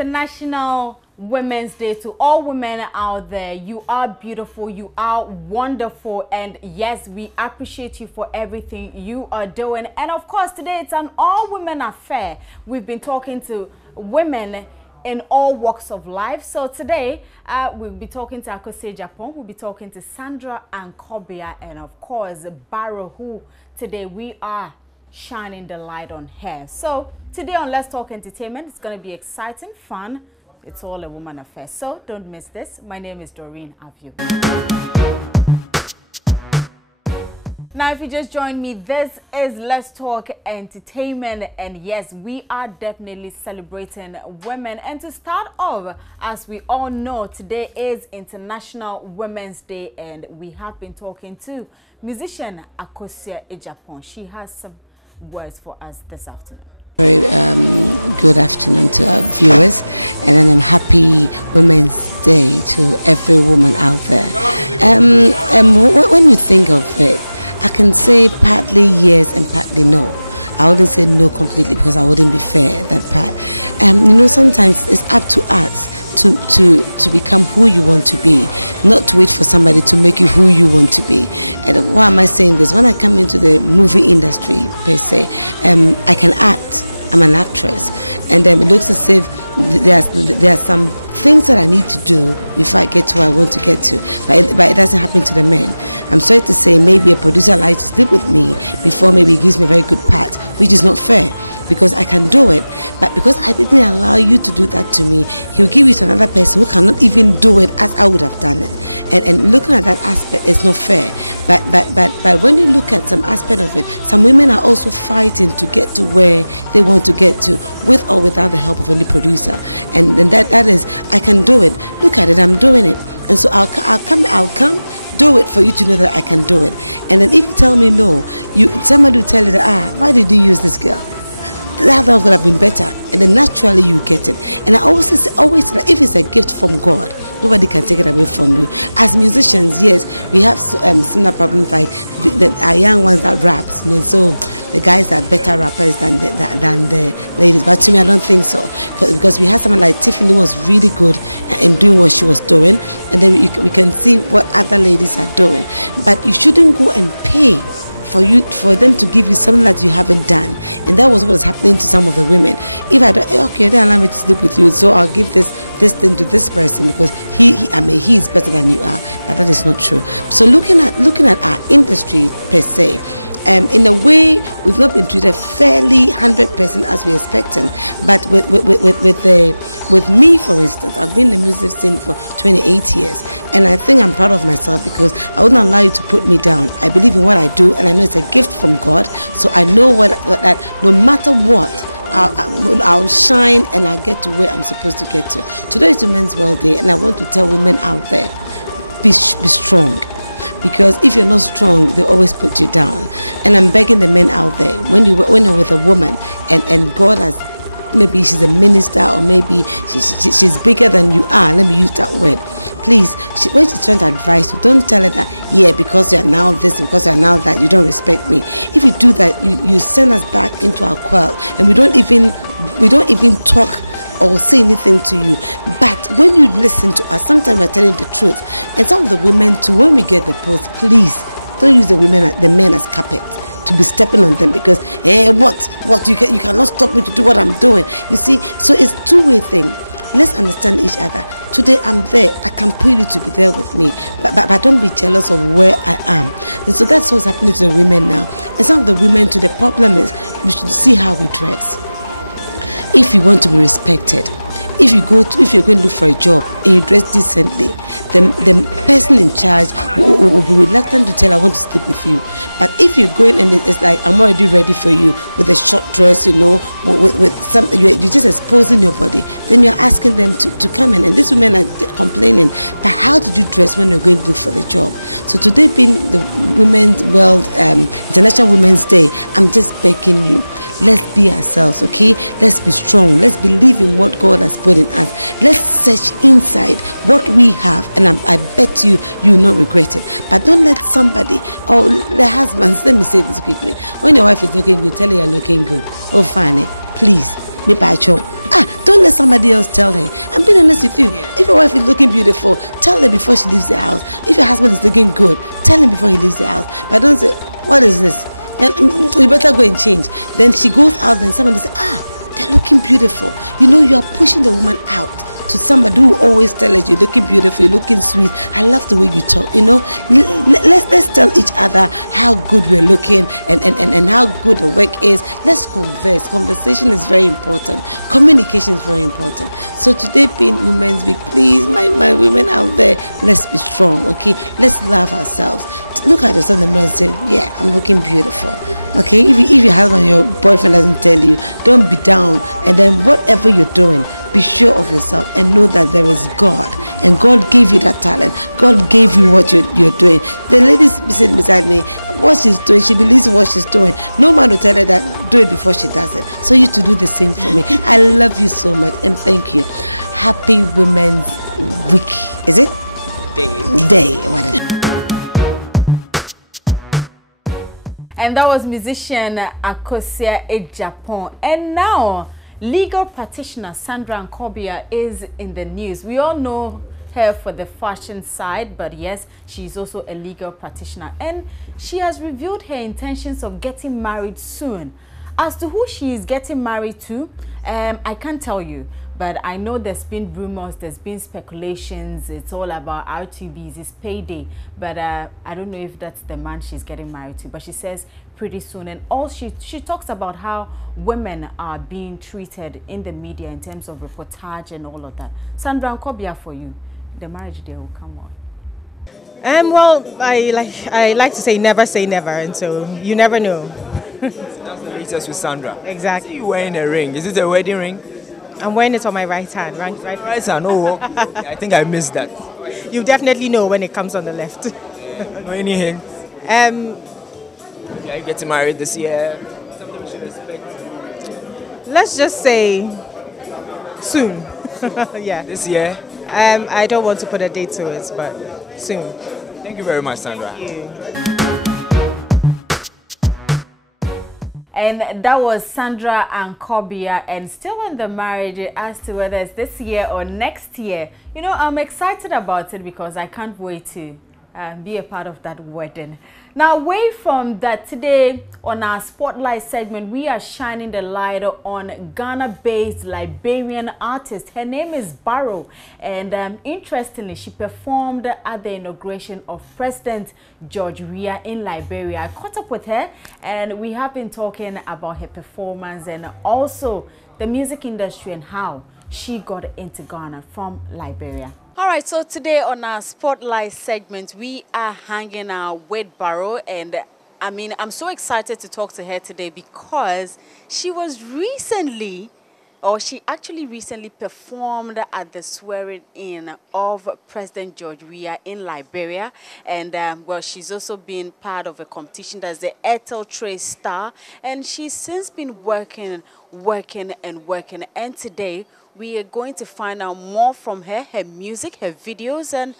International Women's Day to all women out there. You are beautiful, you are wonderful, and yes, we appreciate you for everything you are doing. And of course, today it's an all-women affair. We've been talking to women in all walks of life. So today, we'll be talking to Akosua Adjepong, we'll be talking to Sandra and Kobia, and of course, Barrow, who today we are shining the light on her. So today on Let's Talk Entertainment, it's going to be exciting, fun. It's all a woman affair. So don't miss this. My name is Doreen Avio. Now, if you just joined me, this is Let's Talk Entertainment, and yes, we are definitely celebrating women. And to start off, as we all know, today is International Women's Day, and we have been talking to musician Akosua Adjepong. She has some words for us this afternoon. Very good afternoon to our viewers, and then I'm happy Women's Day to every woman out there. When you think of it, I can say partly yes and partly no. I wouldn't say no completely because I wouldn't be fair that part. You know, sometimes it's up to us to become who you want to be, not to wait for somebody to make you who you want to be. And why am I saying this? When I come into the movie industry per se, I can act. I'm an actress, and it looks as if there are some things that I need to do before I get to where I want to get to, but it doesn't happen to the men. I'm sorry to say, maybe a producer likes to sleep with me before maybe he gives me a very good part, which is not fair, because I can do it, but because I didn't allow you to do that to me, he'll give it to another person who cannot even do it as I would have done it. And looking at that aspect is not fair. But when you look at some aspect of it, some women are also fighting to get to where they want to get to, with or without the help of any producer. And that is, I can do it. Look at it, I'm doing it. And so I'll come do it for you to know that I can do it. And then if you tell me no, somebody will tell you that, why did you use this girl? That could have been better, and then naturally you get it. And I always say that if it's a gift from God, nobody can take it away from you. As musicians, yes, we have similar problems like our young ones that raps, you know. So the guys are better rappers than the ladies. But to me, I don't think so, because we had someone like Tiffany who was really good in doing what she was doing, and then we can see what other ladies are doing. But you shouldn't go and pay for them to give you something that you haven't done. And that was what was happening to some of the women. If I don't, okay, they allow me to sleep with you, so I'll give this thing to this person because he is better than you are. But that is not true. So looking at our industry per se, in a way, we've not been treated fairly 100% as we're expecting. But with me, for instance, I've been in the music scene for 28 years, and I think I'm proud of myself because I wouldn't allow you to put me down. I believe in what I do, and I know it's a gift from God. So I know that no matter what, I'll shine and I'll get to where I'm supposed to get to. Today is Women's World Day, and I want to tell women out there, be strong. Because if you're not strong, they always put you down. And I'm begging the men out there, when you're with a woman and God has, maybe she's a minister, or maybe she's bigger than you are, let me use that word. Please, when she's trying to advise you, don't tell her that, yeah, because you're now this, because you're now that, you don't respect me. If you do that, you send us back into our quail, and we don't even talk or say anything to you. But when you listen to us, sometimes we're telling the truth. And some of the women too, when we get the post, please don't use the men as carpet to be stepping on them, because what you cannot stop me to do what I'm doing. You see, so it's two-way thing. Let's understand each other. Today I'm there, I can put you to be there with me, but don't be jealous of where I am. And so that's what's happening to the women now. And some of the women too, the problem is we should see how we dress. If you want to be respected, if you're going to look for a job and you dress decently, the person in charge will be reluctant to tell, I want to sleep with you. But if you're going and it's like, I'm already ready for you with a short dress, you know, with something, you're just exposing your body, then you're asking them to come in. And these women are complaining, but how did you dress when you're going to look for the job? So today being the International Women's Day, I'm just begging you, let's be ourselves, okay? Let's be strong. Let's believe in what God has put in us. Let's search inside what we have, and I bet you will not regret it. But don't let somebody, or the husbands, let me say this quickly. When your wife is looking good, tell her you're looking good. Oh, fine, please, me pacho. Don't let somebody else tell her. I'm being honest with you. If your wife is looking beautiful, tell her before she leaves the house. If your husband is looking good, tell him before he leaves the house. But don't say, what is this? You better go and change. Then she goes out and somebody says, they're looking beautiful. You know, you are pushing the woman out to somebody who always tell us you're looking beautiful, you're looking sweet. I love the way you talk. You know, let's tell each other how good we're looking and how good the work is. Let's converse. Conversation is very important. Communication is very important. So today being Women's Week, please, my women out there, let's be strong. Okay, let's love ourselves. Look at yourself in the mirror and say, yeah, I'm looking beautiful. Okay, if your husband, your boyfriend doesn't tell you, don't be down. And then whatever you're doing, be sure of yourself and know that there is God, and God gave you that talent. God gave you what you're doing. The lady sitting beside me, what she's doing, she believes in what she's doing. No man will tell her that do it before she does it. So you to do the same for me. I love you so much and thank you. Happy Women's Week. Is it? Day, whatever. And that was musician Akosua Adjepong. And now, legal practitioner Sandra Nkobia is in the news. We all know her for the fashion side, but yes, she's also a legal practitioner. And she has revealed her intentions of getting married soon. As to who she is getting married to, I can't tell you. But I know there's been rumors, there's been speculations. It's all about R2B's, it's payday. But I don't know if that's the man she's getting married to. But she says pretty soon. And all she talks about how women are being treated in the media in terms of reportage and all of that. Sandra Nkobia, for you, the marriage day will come on. Well, I like to say never, and so you never know. That's the latest with Sandra. Exactly. You're wearing a ring. Is it a wedding ring? I'm wearing it on my right hand. Right hand. Oh, I think I missed that. You definitely know when it comes on the left. No, any hints? Are you getting married this year? Something we should expect? Let's just say soon. Yeah. This year? I don't want to put a date to it, but soon. Thank you very much, Sandra. Thank you. And that was Sandra Nkobia, and still on the marriage as to whether it's this year or next year. You know, I'm excited about it because I can't wait to be a part of that wedding. Now, away from that, today on our Spotlight segment, we are shining the light on Ghana-based Liberian artist. Her name is Barrow, and interestingly, she performed at the inauguration of President George Weah in Liberia. I caught up with her, and we have been talking about her performance and also the music industry and how she got into Ghana from Liberia. All right, so today on our Spotlight segment, we are hanging out with Barrow, and I mean, I'm so excited to talk to her today because she actually recently performed at the swearing-in of President George Weah in Liberia, and well, she's also been part of a competition that's the Airtel Trace Star, and she's since been working, and today we are going to find out more from her, her music, her videos, and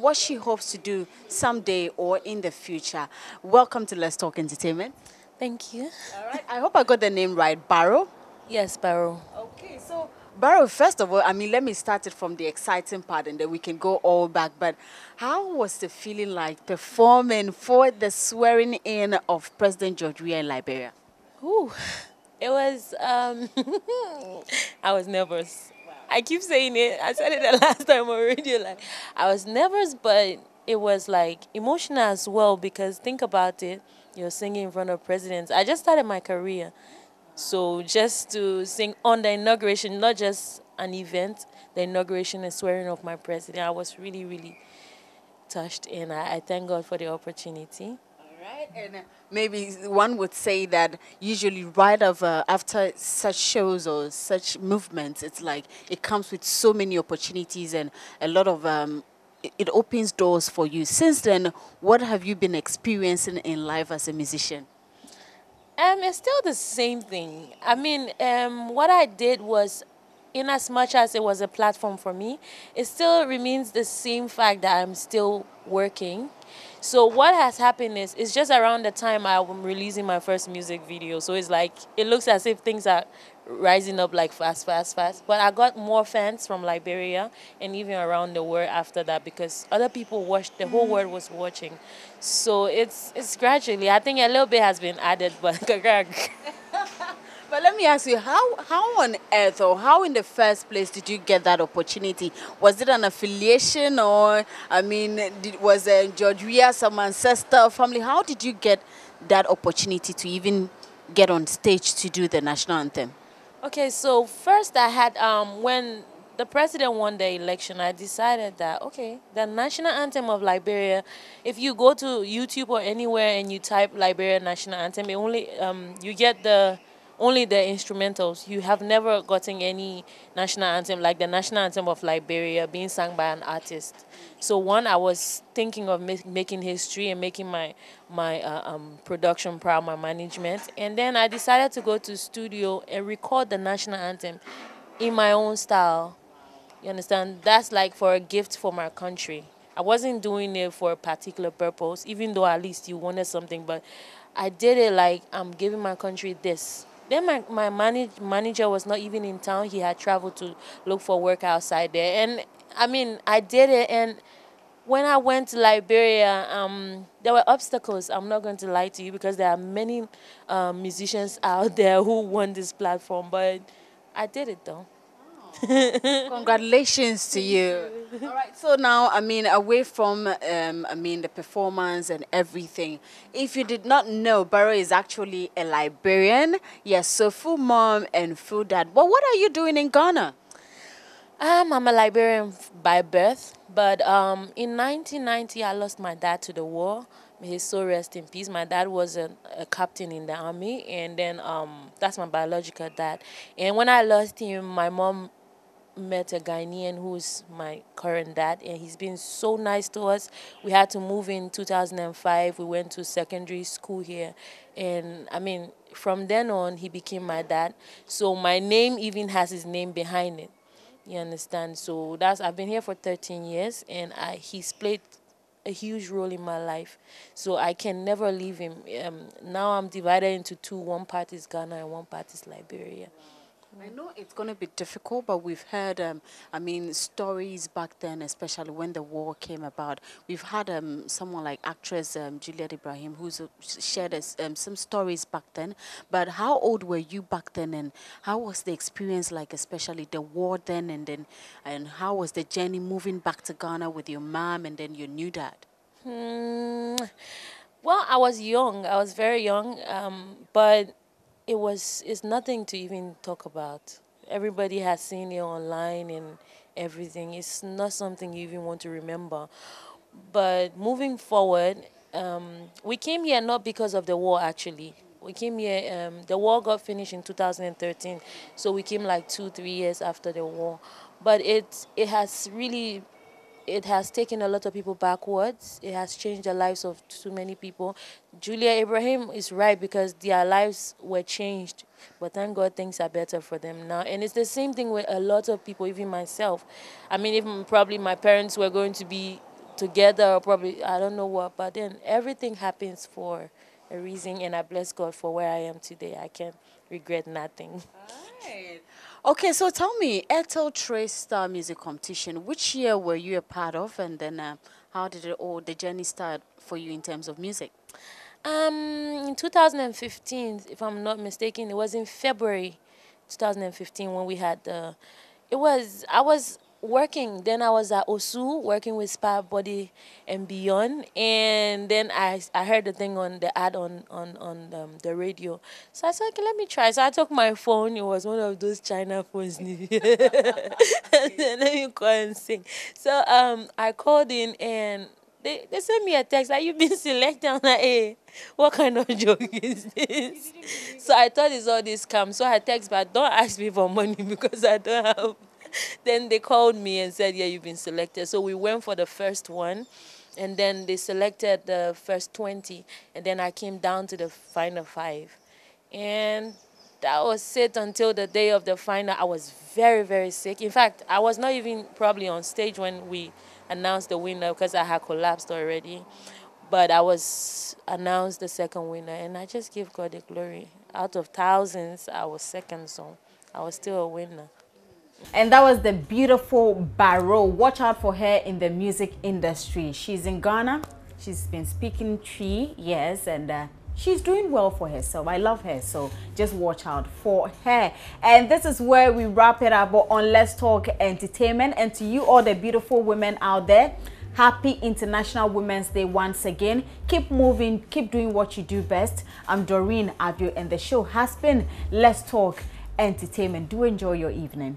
what she hopes to do someday or in the future. Welcome to Let's Talk Entertainment. Thank you. All right, I hope I got the name right. Barrow? Yes, Barrow. Okay, so Barrow, first of all, I mean, let me start it from the exciting part and then we can go all back. But how was the feeling like performing for the swearing-in of President George Weah in Liberia? Ooh. It was, I was nervous. Wow. I keep saying it. I said it the last time on radio. Like, I was nervous, but it was like emotional as well because think about it. You're singing in front of presidents. I just started my career. So just to sing on the inauguration, not just an event, the inauguration and swearing of my president, I was really, really touched. And I thank God for the opportunity. Right, and maybe one would say that usually right after such shows or such movements, it's like it comes with so many opportunities and a lot of it opens doors for you. Since then, what have you been experiencing in life as a musician? It's still the same thing. I mean, what I did was in as much as it was a platform for me, it still remains the same fact that I'm still working. So what has happened is, it's just around the time I'm releasing my first music video. So it's like, it looks as if things are rising up like fast, fast, fast. But I got more fans from Liberia and even around the world after that, because other people watched, the whole world was watching. So it's gradually, I think a little bit has been added, but But let me ask you, how on earth, or how in the first place did you get that opportunity? Was it an affiliation, or, I mean, was George Weah some ancestor family? How did you get that opportunity to even get on stage to do the national anthem? Okay, so first I had, when the president won the election, I decided that, okay, the national anthem of Liberia, if you go to YouTube or anywhere and you type Liberia national anthem, it only, you get only the instrumentals. You have never gotten any national anthem like the national anthem of Liberia being sung by an artist. So one, I was thinking of making history and making my production proud, my management. And then I decided to go to studio and record the national anthem in my own style. You understand? That's like for a gift for my country. I wasn't doing it for a particular purpose, even though at least you wanted something, but I did it like, I'm giving my country this. Then my manager was not even in town. He had traveled to look for work outside there. And I mean, I did it. And when I went to Liberia, there were obstacles. I'm not going to lie to you, because there are many musicians out there who want this platform. But I did it though. Congratulations to you. All right, so now, I mean, away from, I mean, the performance and everything, if you did not know, Barrow is actually a Liberian. Yes, so full mom and full dad. But what are you doing in Ghana? I'm a Liberian by birth, but in 1990, I lost my dad to the war. May his soul rest in peace. My dad was a captain in the army, and then that's my biological dad. And when I lost him, my mom met a Ghanaian who's my current dad, and he's been so nice to us. We had to move in 2005. We went to secondary school here, and I mean, from then on, he became my dad. So my name even has his name behind it. You understand? So I've been here for 13 years, and he's played a huge role in my life. So I can never leave him. Now I'm divided into two. One part is Ghana and one part is Liberia. I know it's going to be difficult, but we've heard, I mean, stories back then, especially when the war came about. We've had someone like actress Juliet Ibrahim, who's shared us, some stories back then. But how old were you back then, and how was the experience like, especially the war then, and how was the journey moving back to Ghana with your mom and then your new dad? Well, I was young. I was very young, but it's nothing to even talk about. Everybody has seen it online and everything. It's not something you even want to remember. But moving forward, we came here not because of the war, actually. We came here, the war got finished in 2013, so we came like 2-3 years after the war. But it has taken a lot of people backwards. It has changed the lives of too many people. Julia Ibrahim is right, because their lives were changed. But thank God things are better for them now. And it's the same thing with a lot of people, even myself. I mean, even probably my parents were going to be together, or probably, I don't know what. But then everything happens for a reason. And I bless God for where I am today. I can regret nothing. Right. Okay, so tell me, Airtel Trace Star Music Competition, which year were you a part of, and then how did the journey start for you in terms of music? In 2015, if I'm not mistaken, it was in February 2015 when we had I was working. Then I was at Osu working with Spa Body and Beyond, and then I heard the thing on the ad on the radio. So I said, okay, let me try. So I took my phone. It was one of those China phones. And then let me call and sing. So I called in, and they sent me a text like, you've been selected. I'm like, hey, what kind of joke is this? So I thought it's all this scam. So I text back, don't ask me for money because I don't have. Then they called me and said, yeah, you've been selected. So we went for the first one, and then they selected the first 20, and then I came down to the final 5. And that was it until the day of the final. I was very, very sick. In fact, I was not even probably on stage when we announced the winner because I had collapsed already. But I was announced the second winner, and I just give God the glory. Out of thousands, I was second, so I was still a winner. And that was the beautiful Barrow. Watch out for her in the music industry. She's in Ghana. She's been speaking Twi, yes, and she's doing well for herself. I love her, so just watch out for her. And this is where we wrap it up on Let's Talk Entertainment. And to you all the beautiful women out there, happy International Women's Day once again. Keep moving, keep doing what you do best. I'm Doreen Abio, and the show has been Let's Talk Entertainment. Do enjoy your evening.